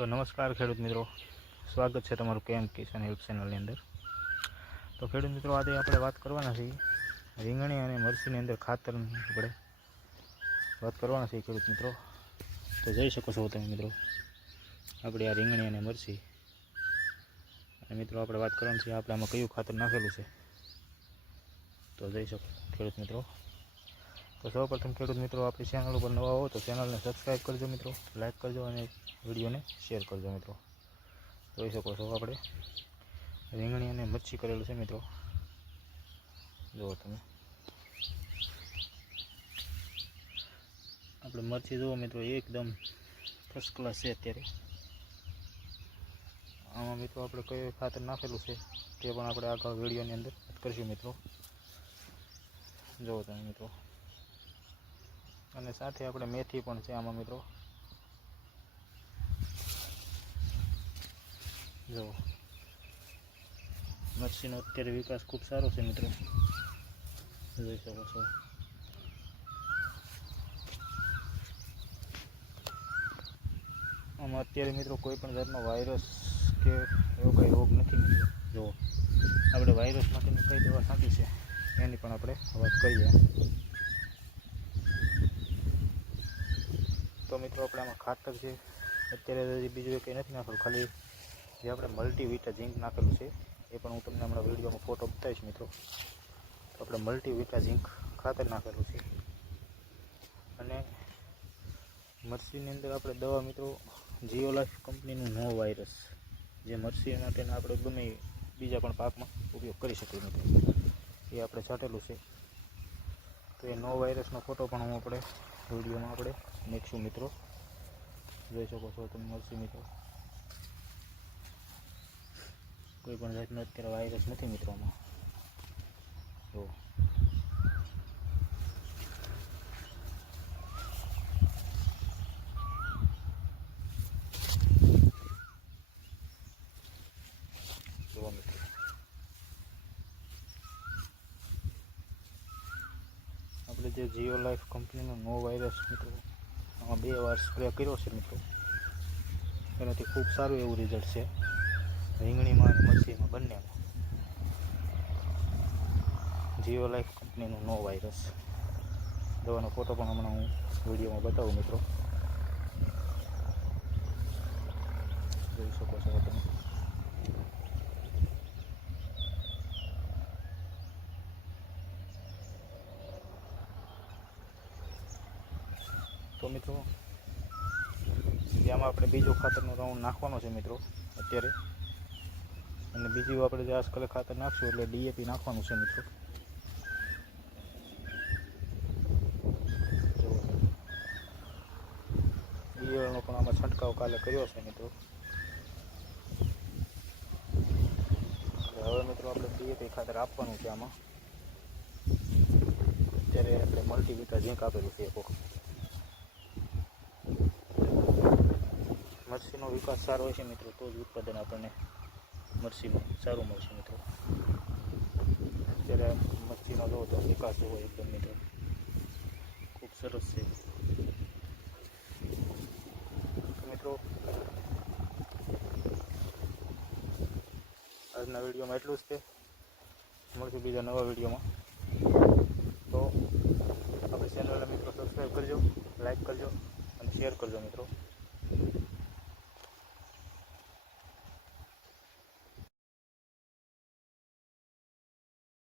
તો નમસ્કાર ખેડૂત મિત્રો, સ્વાગત છે તમારું કેમ કિસાન હેલ્પ ચેનલની અંદર। તો ખેડૂત મિત્રો, આજે આપણે વાત કરવાના છીએ રીંગણી અને મરચીની અંદર ખાતરની આપણે વાત કરવાના છીએ ખેડૂત મિત્રો। તો જોઈ શકો છો તમે મિત્રો, આપણે આ રીંગણી અને મરચી અને મિત્રો આપણે વાત કરવાની છે આપણે આમાં કયું ખાતર નાખેલું છે, તો જોઈ શકો ખેડૂત મિત્રો। તો સૌપ્રથમ ખેડૂત મિત્રો, આપણી ચેનલ ઉપર નવા હો તો ચેનલને સબસ્ક્રાઈબ કરજો મિત્રો, લાઈક કરજો અને વિડીયોને શેર કરજો મિત્રો। જોઈ શકો છો આપણે રીંગણી અને મરચી કરેલું છે મિત્રો। જુઓ તમે, આપણે મરચી જુઓ મિત્રો, એકદમ ફર્સ્ટ ક્લાસ છે અત્યારે। આમાં મિત્રો આપણે કયું ખાતર નાખેલું છે તે પણ આપણે આગળ વિડીયોની અંદર વાત કરીશું મિત્રો। જુઓ તમે મિત્રો, અને સાથે આપણે મેથી પણ છે આમાં મિત્રો। જો મરચીનો અત્યારે વિકાસ ખૂબ સારો છે મિત્રો, જોઈ શકો છો। આમાં અત્યારે મિત્રો કોઈ પણ જાતનો વાયરસ કે એવો કંઈ રોગ નથી મિત્રો। જો આપણે વાયરસ માટેની કઈ દવા છાંટી છે એની પણ આપણે વાત કરીએ। તો મિત્રો, આપણે આમાં ખાતર છે અત્યારે બીજું કંઈ નથી નાખેલું, ખાલી જે આપણે મલ્ટીવિટા ઝીંક નાખેલું છે એ પણ હું તમને હમણાં વિડીયોમાં ફોટો બતાવીશ મિત્રો। તો આપણે મલ્ટીવિટા ઝીંક ખાતર નાખેલું છે, અને મરચીની અંદર આપણે દવા મિત્રો જીઓલાઈફ કંપનીનું નો વાયરસ, જે મરચી માટેના આપણે ગમે બીજા પણ પાકમાં ઉપયોગ કરી શકીએ મિત્રો, એ આપણે છાંટેલું છે। તો એ નો વાયરસનો ફોટો પણ હું આપણે વિડીયોમાં આપણે નાખીશું મિત્રો। જોઈ શકો છો તમે મરચી મિત્રો, કોઈ પણ જાતનો અત્યારે વાયરસ નથી મિત્રો આમાં। જો જોવા મિત્રો, આપણે જે જીઓલાઈફ કંપનીનો નો વાયરસ મિત્રો આમાં 2 વાર સ્પ્રે કર્યો છે મિત્રો, એનાથી ખૂબ સારું એવું રિઝલ્ટ છે રીંગણીમાં અને મરચીમાં બંનેમાં। જીઓલાઈફ કંપનીનું નો વાયરસ દવાનો ફોટો પણ હમણાં હું વિડીયોમાં બતાવું મિત્રો। જોઈ શકો છો તમે, તો મિત્રો જેમાં આપણે બીજો ખાતરનો રાઉન્ડ નાખવાનો છે મિત્રો અત્યારે, અને બીજું આપણે જે આજકાલ ખાતર નાખશું એટલે ડીએપી નાખવાનું છે મિત્રો। ઈયળનો પણ આમાં છંટકાવ કાલે કર્યો છે મિત્રો। હવે મિત્રો આપણે ડીએપી ખાતર આપવાનું છે આમાં। અત્યારે આપણે મલ્ટીવિટા ઝીંક આપેલું છે એક વખત। મરચીનો વિકાસ સારો હોય છે મિત્રો તો જ ઉત્પાદન આપણને મરચીનું સારું મળશે મિત્રો। અત્યારે મરચીનો જો તો વિકાસ હોય એકદમ મિત્રો, ખૂબ સરસ છે મિત્રો। આજના વિડીયોમાં એટલું જ છે, મળશું બીજા નવા વિડીયોમાં। તો આપણી ચેનલને મિત્રો સબસ્ક્રાઈબ કરજો, લાઈક કરજો અને શેર કરજો મિત્રો।